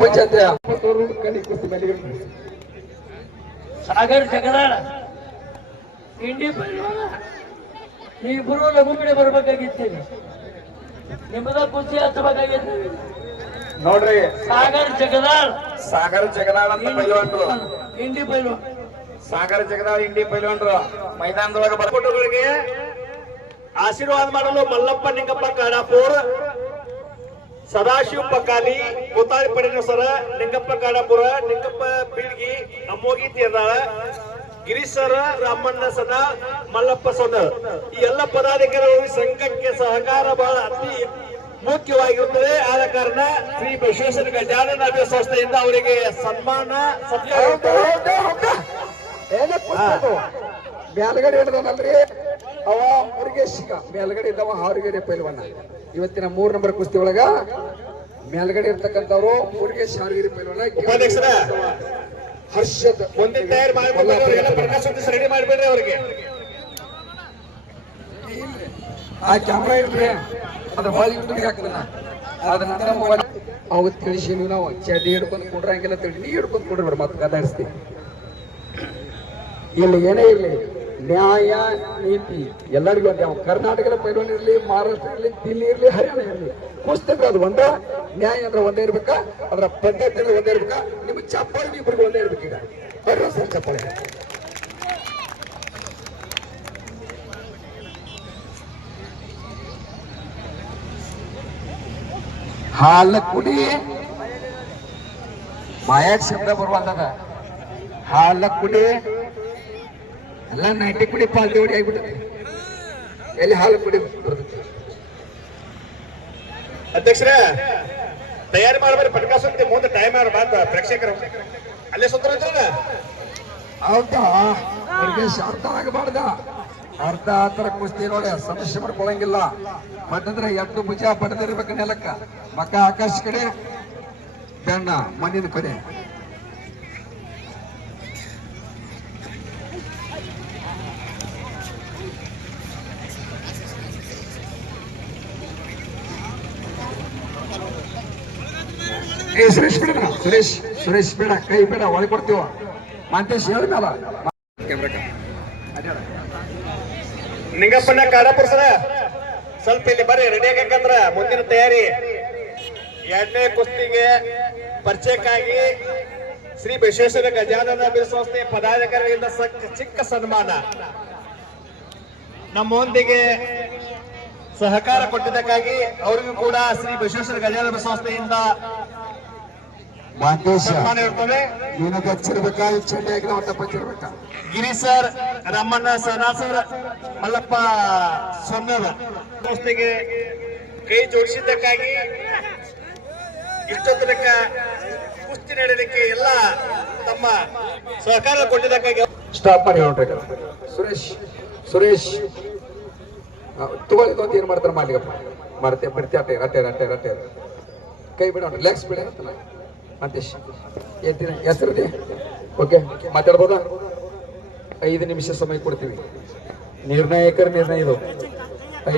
ಪಂಚಾಯತ್ ಸಾಗರ್ ಜಗದಾಳ ಇಂಡಿ ಪೈಲ್ವಾನ ನೀವಿಬ್ಬರು ಲಘು ಕಡೆ ಬರ್ಬೇಕಾಗಿತ್ತೀನಿ ನಿಮ್ಮದ ಖುಷಿ ಹಚ್ಚಬೇಕಾಗಿತ್ತು ನೋಡ್ರಿ. ಸಾಗರ್ ಜಗದಾಳ್ ಸಾಗರ ಜಗದಾಳ್ ಅಂತ ಪೈಲ್ವಾನ್ರು ಇಂಡಿ ಪೈಲ್ವಾನ್ ಸಾಗರ ಜಗದಾಳ್ ಇಂಡಿ ಪೈಲ್ವಾನ್ರು ಮೈದಾನದೊಳಗೆ ಬರ್ಕೊಟ್ಟಗಳಿಗೆ ಆಶೀರ್ವಾದ ಮಾಡಲು ಮಲ್ಲಪ್ಪ ನಿಂಗಪ್ಪ ಕಾಡಾಪುರ್. ಸದಾಶಿವ ಪಕಾಲಿ ಮುತಾಳಿ ಪಡಿನಸರ ನಿಂಗಪ್ಪ ಕಾಡಾಪುರ, ನಿಂಗಪ್ಪ ಬೀಳ್ಗಿ ಅಮ್ಮೋಗಿ ತೀರ್ದಾಳ ಗಿರೀಶ್ ಸರ, ರಾಮಣ್ಣ ಸದ, ಮಲ್ಲಪ್ಪ ಸೊದ. ಈ ಎಲ್ಲ ಪದಾಧಿಕಾರಿಗಳು ಸಂಘಕ್ಕೆ ಸಹಕಾರ ಬಹಳ ಅತಿ ಮುಖ್ಯವಾಗಿರುತ್ತದೆ. ಆದ ಕಾರಣ ಶ್ರೀ ಬಸವೇಶ್ವರ ಗಜಾನನ ಸಂಸ್ಥೆಯಿಂದ ಅವರಿಗೆ ಸನ್ಮಾನ, ಸತ್ಕಾರ. ಮೇಲ್ಗಡೆ ಹಿಡ್ದನಲ್ರಿ ಅವ ಮುರುಗೇಶ್ ಮೇಲ್ಗಡೆ ಇದ್ದವ ಹಾರುಗೆರೆ ಪೈಲ್ವಾನ. ಇವತ್ತಿನ ಮೂರ್ ನಂಬರ್ ಕುಸ್ತಿ ಒಳಗ ಮೇಲ್ಗಡೆ ಇರ್ತಕ್ಕಂಥವ್ರು ಊರಿಗೆ ಹಾರುಗೆರೆ ಪೈಲ್ವಾನ ಉಪಾಧ್ಯಕ್ಷರ ಹರ್ಷದ್ ಮುಂದೆ ತಯಾರು ಪ್ರಕಾಶ ರೆಡಿ ಮಾಡ್ಬಿಡ್ರಿ ಅವ್ರಿಗೆ. ಆ ಕ್ಯಾಮ್ರಾ ಇಲ್ರಿ ಅದ್ರ ಬಾಳಿ ಹಿಡಿದು ಹಾಕದನ್ನ ಅದ ನಂತರ ಅವಾಗ ತಿಳಿಸಿ ನೀವು ನಾವು ಚಡ್ಡಿ ಹಿಡ್ಕೊಂಡು ಕೊಡ್ರ ಹಂಗೆಲ್ಲ ತಿಳಿ ನೀ ಹಿಡ್ಕೊಂಡು ಕೊಡ್ರಿ ಮತ್ತೆ ಗದಾಡಿಸ್ತೀವಿ ಇಲ್ಲಿ ಏನೇ ಇರಲಿ ನ್ಯಾಯ ನೀತಿ. ಎಲ್ಲರಿಗೂ ಅವ ಕರ್ನಾಟಕದ ಪೈಲ್ವಾನ್ ಇರಲಿ, ಮಹಾರಾಷ್ಟ್ರ ಇರಲಿ, ದಿಲ್ಲಿ ಇರಲಿ, ಹರಿಯಾಣ ಇರಲಿ. ಪುಸ್ತಕ ಅದು ಒಂದ, ನ್ಯಾಯ ಅಂದ್ರೆ ಒಂದೇ ಇರ್ಬೇಕಾ? ಅದರ ಪದ್ಧತಿ ಅಂದ್ರೆ ಒಂದೇ ಇರ್ಬೇಕಾ? ನಿಮ್ಗೆ ಚಪ್ಪಾಳಿ ಇಬ್ಬರಿಗೆ ಒಂದೇ ಇರ್ಬೇಕೀಗ ಬರ್ರ ಸರ್ ಚಪ್ಪಾಳಿ. ಹಾಲ ಕುಡಿ. ಮಾಯಾಕ್ ಶಬ್ದ ಬರುವಂತದ. ಹಾಲ ಕುಡಿ. ಎಲ್ಲ ನೈಟಿ ಕುಡಿ ಪಾಲ್ಟಿ ಹೊಡಿ ಆಗಿಬಿಟ್ಟು ಎಲ್ಲಿ ಹಾಲು ಕುಡಿ ಅಧ್ಯಕ್ಷರ ತಯಾರಿ ಮಾಡ್ಬಾರಿ ಪಟಕಾಸ ಮುಂದೆ ಟೈಮ್ ಆರ ಮಾತ ಪ್ರೇಕ್ಷಕರು. ಅಲ್ಲೇ ಸುತ್ತ ಹೌದಾ? ಅವ್ರಿಗೆ ಶಾಂತ ಆಗಬಾರ್ದ. ಅರ್ಧ ಆತರ ಕುಸ್ತಿ ನೋಡಿ ಸಮಸ್ಯೆ ಮಾಡ್ಕೊಳಂಗಿಲ್ಲ. ಮತ್ತಂದ್ರೆ ಎಟ್ಟು ಭುಜ ಪಡೆದಿರ್ಬೇಕು ನೆಲಕ್ಕ. ಮಕ್ಕ ಆಕಾಶ ಕಡೆ ಬೆಣ್ಣ ಮಣ್ಣಿನ ಕಡೆ. ಸುರೇಶ್ ಬೇಡ, ಸುರೇಶ್ ಸುರೇಶ್ ಬೇಡ, ಕೈ ಬೇಡ ಒಳಗೆ ಕೊಡ್ತೀವ. ಮಾಂತೇಶ್ ಹೇಳ ಮೇಲ. ನಿಂಗಪ್ಪನ ಕಾಡಾಪುರ ಸರ ಸ್ವಲ್ಪ ಇಲ್ಲಿ ಬರ್ರಿ ರೆಡಿ ಮುಂದಿನ ತಯಾರಿ. ಎರಡನೇ ಕುಸ್ತಿಗೆ ಪರಿಚಯಕ್ಕಾಗಿ ಶ್ರೀ ವಿಶ್ವೇಶ್ವರ ಗಜಾನನ ಸಂಸ್ಥೆ ಪದಾಧಿಕಾರಿಗಳಿಂದ ಚಿಕ್ಕ ಸನ್ಮಾನ. ನಮ್ಮೊಂದಿಗೆ ಸಹಕಾರ ಕೊಟ್ಟಿದ್ದಕ್ಕಾಗಿ ಅವರಿಗೂ ಕೂಡ ಶ್ರೀ ವಿಶ್ವೇಶ್ವರ ಗಜಾನನ ಸಂಸ್ಥೆಯಿಂದ ಮಾಂತೇಶ ಸನ್ಮಾನ ಇರ್ತದೆ. ನಿನಗೆ ಹಚ್ಚಿರ್ಬೇಕಾ ಚಂಡಿ ಆಗಿಲ್ಲ ಗಿರಿ ಸರ್ ರಾಮಣ್ಣ ಸನಾ ಸರ್ ಮಲ್ಲಪ್ಪ ಸೊನ್ನದ ಸಂಸ್ಥೆಗೆ ಕೈ ಜೋಡಿಸಿದ್ದಕ್ಕಾಗಿ ಇಷ್ಟೊತ್ತು ತನಕ ಕುಸ್ತಿ ನಡೆಯಲಿಕ್ಕೆ ಎಲ್ಲ ತಮ್ಮ ಸಹಕಾರ ಕೊಟ್ಟಿದ್ದಕ್ಕಾಗಿ ಸ್ಟಾಪ್ ಮಾಡಿ ನೋಡ್ರಿ ಸುರೇಶ್ ಸುರೇಶ್ ಆ, ತಗೊಳ್ಳಿ ಅಂತ ಏನ್ ಮಾಡ್ತಾರೆ ಮಾಡ್ಲಿಕ್ಕೆ ಮಾಡ್ತೇವೆ ಬಿಡ್ತಿ ಅಟ್ಟೆ ಅಟ್ಟೆ ಅಟ್ಟೆ ಅಟ್ಟೆ ಕೈ ಬಿಡೋಣ ಲೆಗ್ಸ್ ಬಿಡ ಮಾಂತೇಶ್ ಎತ್ತಿನ ಹೆಸರಿದೆ? ಓಕೆ ಮಾತಾಡ್ಬೋದಾ? ಐದು ನಿಮಿಷ ಸಮಯ ಕೊಡ್ತೀವಿ. ನಿರ್ಣಾಯಕರ ನಿರ್ಣಯ ಇದು.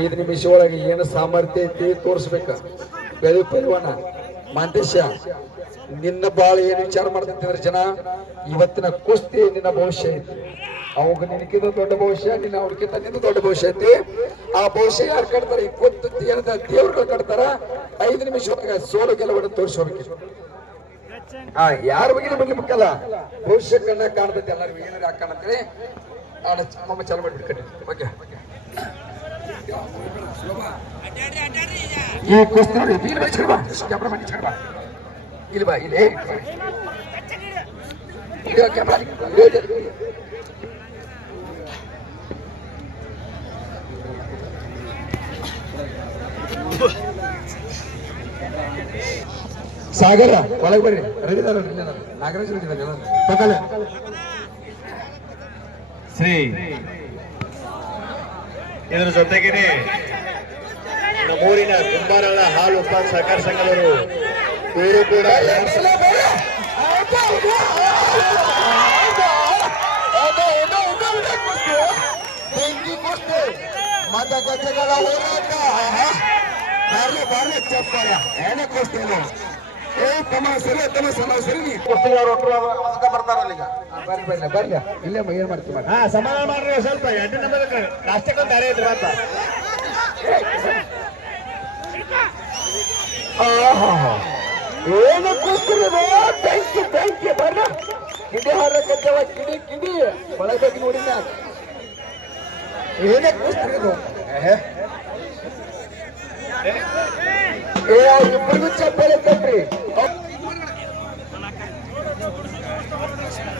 ಐದು ನಿಮಿಷ ಒಳಗೆ ಏನು ಸಾಮರ್ಥ್ಯ ಐತಿ ತೋರಿಸ್ಬೇಕ. ಬೆಳಿ ಪರಿವಾನ ಮಾಂತೇಶ, ನಿನ್ನ ಬಾಳ ಏನು ವಿಚಾರ ಮಾಡ್ತಿದ್ರೆ ಜನ? ಇವತ್ತಿನ ಕುಸ್ತಿ ನಿನ್ನ ಭವಿಷ್ಯ ಐತಿ. ಅವಾಗ ನಿನಕಿಂತ ದೊಡ್ಡ ಭವಿಷ್ಯ, ನಿನ್ನ ಅವ್ರಿಗಿಂತ ನಿನ್ನ ದೊಡ್ಡ ಭವಿಷ್ಯ ಐತಿ. ಆ ಭವಿಷ್ಯ ಯಾರು ಕಟ್ತಾರೆ? ಈ ಕುತ್ತು ದೇವ್ರುಗಳು ಕಟ್ತಾರ? ಐದು ನಿಮಿಷ ಒಳಗೆ ಸೋಲು ಗೆಲುವನ್ನು ತೋರಿಸೋಬೇಕು ಹಾ ಯಾರ ಬಗ್ಗೆ ಬಗ್ಗೆ ಮುಖ್ಯಲ್ಲ ಭವಿಷ್ಯ ಕಣ್ಣ ಕಾಣ್ತೈತಿ, ಎಲ್ಲರಿಗೂ ಏನಾರ ಹಾಕೋಣ ಅಂತೇಳಿ ಮಮ್ಮ ಚಾಲು ಮಾಡ್ಬಿಟ್ಟು ಓಕೆ. ಈ ಕುಸ್ತಿ ನೋಡಿ ಇಲ್ಲಿ ಬಾ ಈ ಕಡೆ ಬಾ ಕ್ಯಾಮ್ರಾ ಮಾಡಿ ಚಡ್ಬಾ ಇಲ್ಲಿ. ಬಾ ಇಲ್ಲಿ ಕ್ಯಾಮ್ರಾ ಸಾಗರ. ಒಳಗೆ ಬರ್ರಿ ರವಿದಾರ ನಾಗರಾಜ್ ತಗೊಳ್ಳಿ ಶ್ರೀ ಇದರ ಜೊತೆಗೇನೆ ನಮ್ಮೂರಿನ ಕುಂಬಾರಳ ಹಾಲು ಉತ್ಪಾದ ಸಹಕಾರ ಸಂಘದವರು ಇವರು ಕೂಡ ಮತ ಹೋರಾಟ. ಬರ್ಲಿ ಬರ್ಲಿ ಚಪ್ಪಾಳೆ. ಏನೇ ಏ ತಮ್ಮ ಸರಿ ತಮ್ಮ ಸಮ ಸರಿ ನೀ ಕುಸ್ತಿಗಾರರು ಒಟ್ಟರು ಅದಕ್ಕೆ ಬರ್ತಾರಲ್ಲ ಈಗ ಬರ್ಲಿ ಬರ್ಲಿ ಬರ್ಲಿ ಇಲ್ಲೇ ಏನ್ ಮಾಡ್ತೀವಿ ಮಾಡಿ ಹಾ ಸಮಾಧಾನ ಮಾಡ್ರಿ ಸ್ವಲ್ಪ ಎಂಟು ನಂಬರ್ ನಾಷ್ಟಕ್ಕೊಂದು ದಾರಿ ಐತ್ರಿ ಅಂತ ಏನು ಕೂತ್ರಿ ಬೆಂಕಿ ಬೆಂಕಿ ಬರ್ಲ ಕಿಡಿ ಕಿಡಿ ಕಿಡಿ ಒಳಗಾಗಿ ನೋಡಿ ಇದು ಏ ಇಬ್ಬರಿಗೂ ಚಪ್ಪಲಿ